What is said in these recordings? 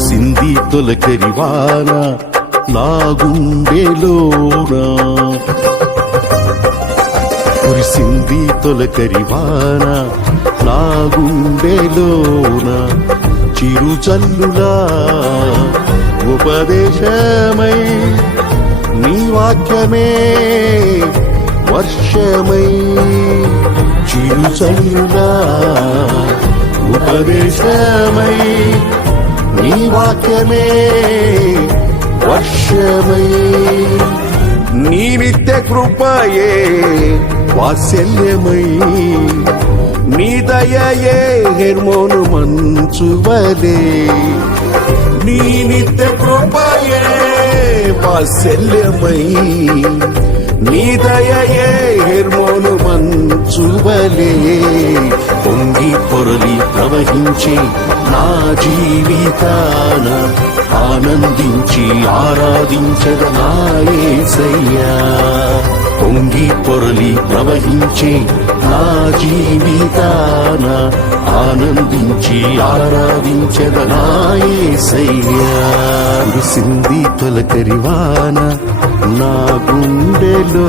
కురిసింది తొలకరివాన నా గుండెలోన, కురిసింది తొలకరివాన నా గుండెలోన, చిరుచల్లులా ఉపదేశమై నీ వాక్యమే వర్షమై, చిరుచల్లులా ఉపదేశమై నీ వాక్యమే వర్షమై, నీ నిత్య కృపయే వాత్సల్యమై, నీ దయయే హెర్మోను మంచువలే, నీ నిత్య కృపయే వాత్సల్యమై, నీ దయయే హెర్మోను మంచువలే, పొంగి పొరలి ప్రవహించే నా జీవితాన ఆనందించి ఆరాధించద నా యేసయ్యా, పొంగి పొరలి ప్రవహించే నా జీవితాన ఆనందించి ఆరాధించద నా యేసయ్యా. కురిసింది తొలకరివాన నా గుండెలో,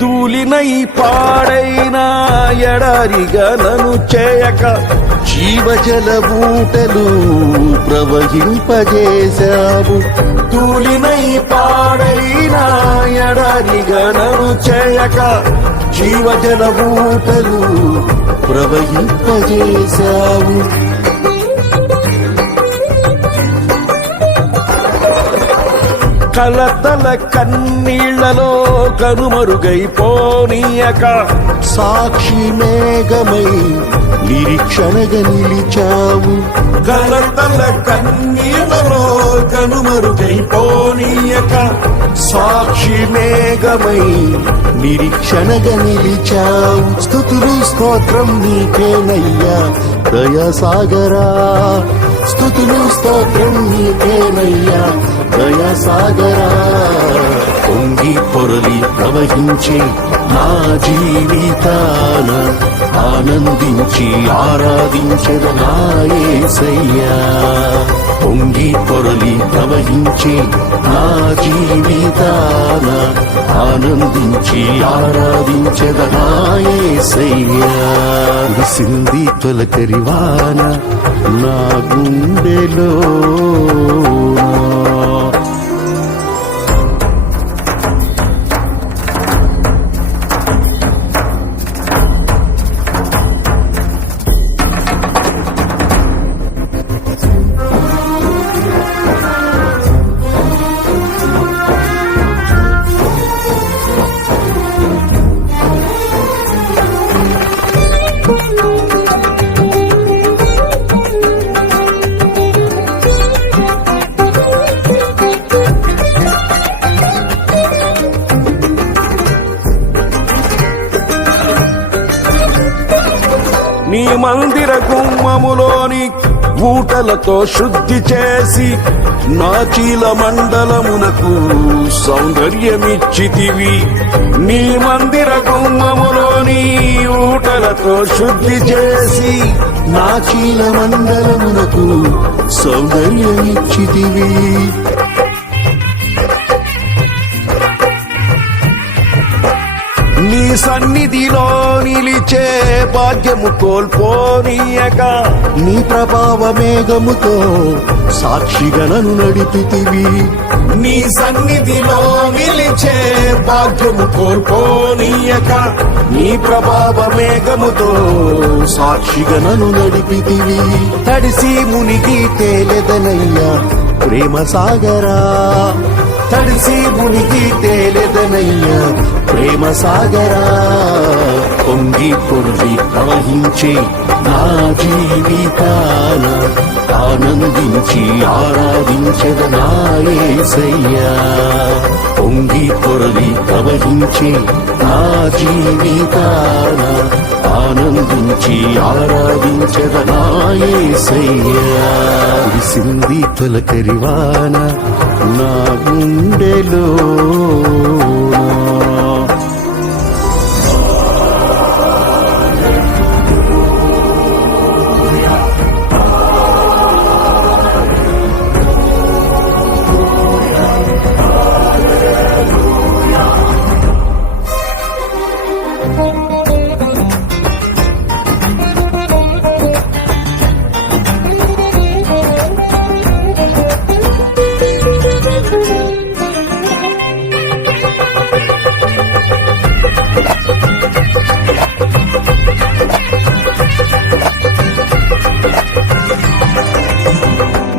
ధూళినై పాడైన ఎడారిగా నన్ను చేయక జీవజల బూటలు ప్రవహింపజేశావు, ధూళినై పాడైన ఎడారిగా నన్ను చేయక జీవజల బూటలు ప్రవహింపజేశావు, కలతల కన్నీళ్లలో కనుమరుగైపోనీయక సాక్షి మేఘమై నిరీక్షణగా నిలిచావు, కలతల కన్నీళ్లలో కనుమరుగైపోనీయక సాక్షి మేఘమై నిరీక్షణగా నిలిచావు, స్తుతులు స్తోత్రం నీకేనయ్యా దయాసాగరా, స్తుతులు స్తోత్రం నీకేనయ్యా దయాసాగరా, పొంగి పొరలి ప్రవహించే నా జీవితాన ఆనందించి ఆరాధించద నా యేసయ్యా, పొంగి పొరలి ప్రవహించే నా జీవితాన ఆనందించి ఆరాధించద నా యేసయ్యా. కురిసింది తొలకరివాన నా గుండెలో, నీ మందిర గుమ్మములోని ఊటలతో శుద్ధి చేసి నా చీల మండలమునకు సౌందర్యమిచ్చితివి, నీ మందిర గుమ్మములోని ఊటలతో శుద్ధి చేసి నా చీల మండలమునకు సౌందర్యమిచ్చితివి, నీ సన్నిధిలో నిలిచే భాగ్యము కోల్పోనీయక నీ ప్రభావ మేఘముతో సాక్షిగా నన్ను నడిపితివి, నీ సన్నిధిలో నిలిచే భాగ్యము కోల్పోనీయక నీ ప్రభావ మేఘముతో సాక్షిగా నన్ను నడిపితివి, తడిసి మునిగి తేలెదనయ్యా ప్రేమ సాగరా, తడిసి మునిగి తేలెదనయ్యా ప్రేమ సాగరా, పొంగి పొర్లి ప్రవహించే నా జీవితాన ఆనందించి ఆరాధించెద నా యేసయ్యా. పొంగి పొరలి ప్రవహించే నా జీవితాన ఆనందించి ఆరాధించెద నా యేసయ్యా. కురిసింది తొలకరివాన నా గుండెలో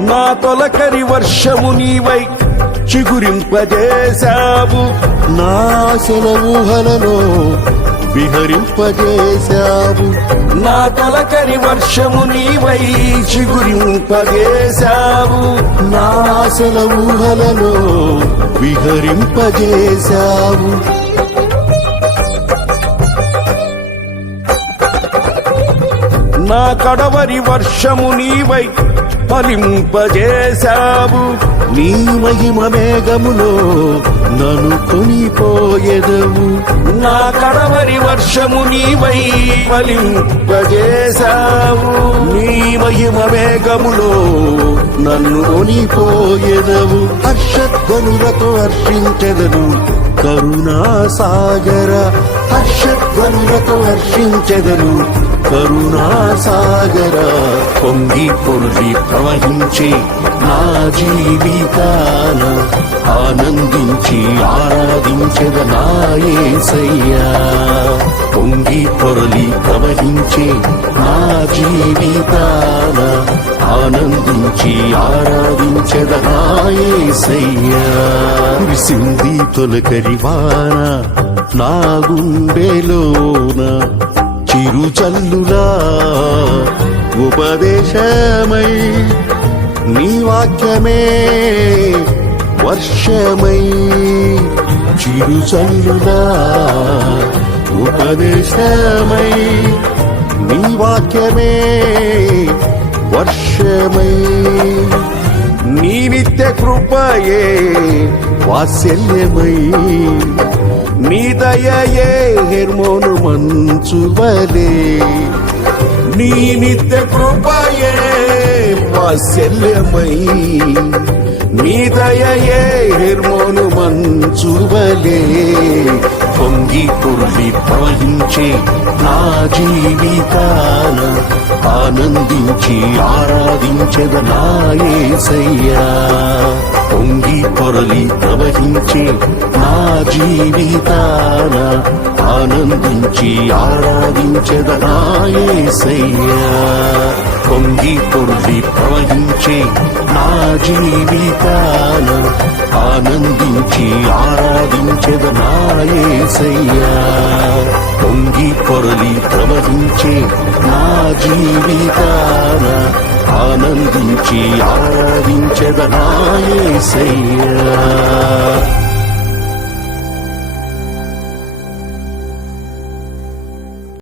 నా తొలకరి వర్షము నీవై చిగురింపజేశావు. నా ఆశల ఊహలలో విహరింపజేశావు. నా తొలకరి వర్షము నీవై చిగురింపజేశావు. నా ఆశల ఊహలలో విహరింపజేశావు. నా కడవరి వర్షము నీవై ఫలింపజేశావు. నీ మహిమ మేఘములో నన్ను కొనిపోయెదవు. నా కడవరి వర్షము నీవై ఫలింపజేశావు. నీ మహిమ మేఘములో నన్ను కొనిపోయెదవు. హర్షధ్వనులతో హర్షించెదను కరుణా సాగర. హర్షధ్వనులతో హర్షించెదను కరుణా సాగర. పొంగి పొర్లి ప్రవహించే నా జీవితాన ఆనందించి ఆరాధించెద నా యేసయ్యా. పొంగి పొర్లి ప్రవహించే నా జీవితాన ఆనందించి ఆరాధించెద నా యేసయ్యా. కురిసింది తొలకరివాన నా గుండెలోన చిరుచల్లులా ఉపదేశమై నీ వాక్యమే వర్షమై. చిరుచల్లులా ఉపదేశమై నీ వాక్యమే వర్షమై. నీ నిత్య కృపయే వాత్సల్యమై. నీ దయయే హెర్మోను మంచువలే. నీ నిత్య కృపయే వాత్సల్యమై. నీ దయయే హెర్మోను మంచువలే. పొంగి పొర్లి ప్రవహించే నా జీవితాన ఆనందించి ఆరాధించెద నా యేసయ్యా. పొంగి పొరలి ప్రవహించే నా జీవితాన ఆనందించి ఆరాధించెద నా యేసయ్యా. పొంగి పొర్లి ప్రవహించే నా జీవితాన ఆనందించి ఆరాధించెద నా యేసయ్యా. పొంగి పొరలి ప్రవహించే నా జీవితాన ఆనందించి ఆరాధించెద నా యేసయ్యా.